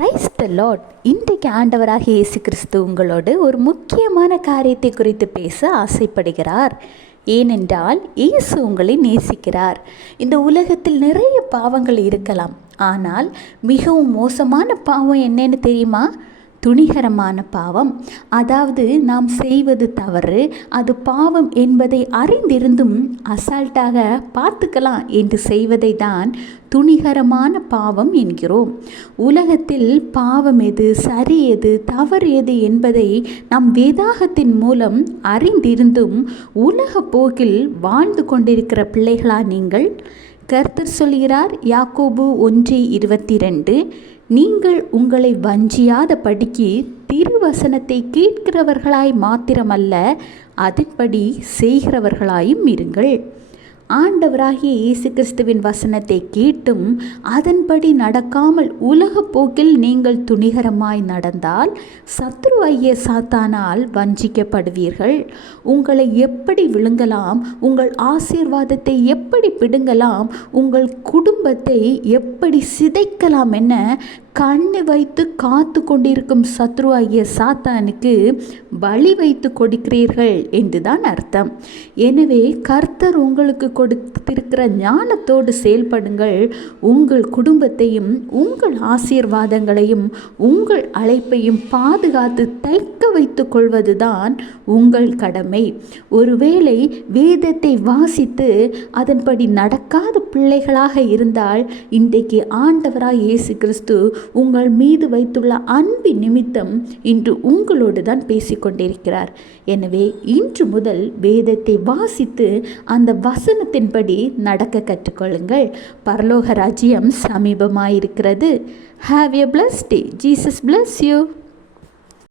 Praise the Lord. இன்றைக்கு ஆண்டவராக இயேசு கிறிஸ்து உங்களோடு ஒரு முக்கியமான காரியத்தை குறித்து பேச ஆசைப்படுகிறார். ஏனென்றால் இயேசு உங்களை நேசிக்கிறார். இந்த உலகத்தில் நிறைய பாவங்கள் இருக்கலாம், ஆனால் மிகவும் மோசமான பாவம் என்னன்னு தெரியுமா? துணிகரமான பாவம். அதாவது நாம் செய்வது தவறு, அது பாவம் என்பதை அறிந்திருந்தும் அசால்ட்டாக பார்த்துக்கலாம் என்று செய்வதை தான் துணிகரமான பாவம் என்கிறோம். உலகத்தில் பாவம் எது, சரி எது, தவறு எது என்பதை நாம் வேதாகத்தின் மூலம் அறிந்திருந்தும் உலக போக்கில் வாழ்ந்து கொண்டிருக்கிற பிள்ளைகளா நீங்கள்? கர்த்தர் சொல்கிறார், யாக்கோபு 1:22, நீங்கள் உங்களை வஞ்சியாத படிக்கு திருவசனத்தை கேட்கிறவர்களாய் மாத்திரமல்ல, அதன்படி செய்கிறவர்களாயும் இருங்கள். ஆண்டவராகிய இயேசு கிறிஸ்துவின் வசனத்தை கேட்டும் அதன்படி நடக்காமல் உலக போக்கில் நீங்கள் துணிகரமாய் நடந்தால் சத்ருவாகிய சாத்தானால் வஞ்சிக்கப்படுவீர்கள். உங்களை எப்படி விழுங்கலாம், உங்கள் ஆசீர்வாதத்தை எப்படி பிடுங்கலாம், உங்கள் குடும்பத்தை எப்படி சிதைக்கலாம் என கண்ணு வைத்து காத்து கொண்டிருக்கும் சத்ருவாகிய சாத்தானுக்கு பலி வைத்து கொடுக்கிறீர்கள் என்றுதான் அர்த்தம். எனவே கர்த்தர் உங்களுக்கு கொடுத்திருக்கிற ஞானத்தோடு செயல்படுங்கள். உங்கள் குடும்பத்தையும் உங்கள் ஆசீர்வாதங்களையும் உங்கள் அழைப்பையும் பாதுகாத்து தைக்க வைத்து கொள்வதுதான் உங்கள் கடமை. ஒருவேளை வேதத்தை வாசித்து அதன்படி நடக்காத பிள்ளைகளாக இருந்தால் இன்றைக்கு ஆண்டவராய் இயேசு கிறிஸ்து உங்கள் மீது வைத்துள்ள அன்பின் நிமித்தம் இன்று உங்களோடு தான் பேசிக்கொண்டிருக்கிறார். எனவே இன்று முதல் வேதத்தை வாசித்து அந்த வசனத்தின்படி நடக்க கற்றுக்கொள்ளுங்கள். பரலோக ராஜ்யம் சமீபமாயிருக்கிறது. Have a blessed day. Jesus bless you.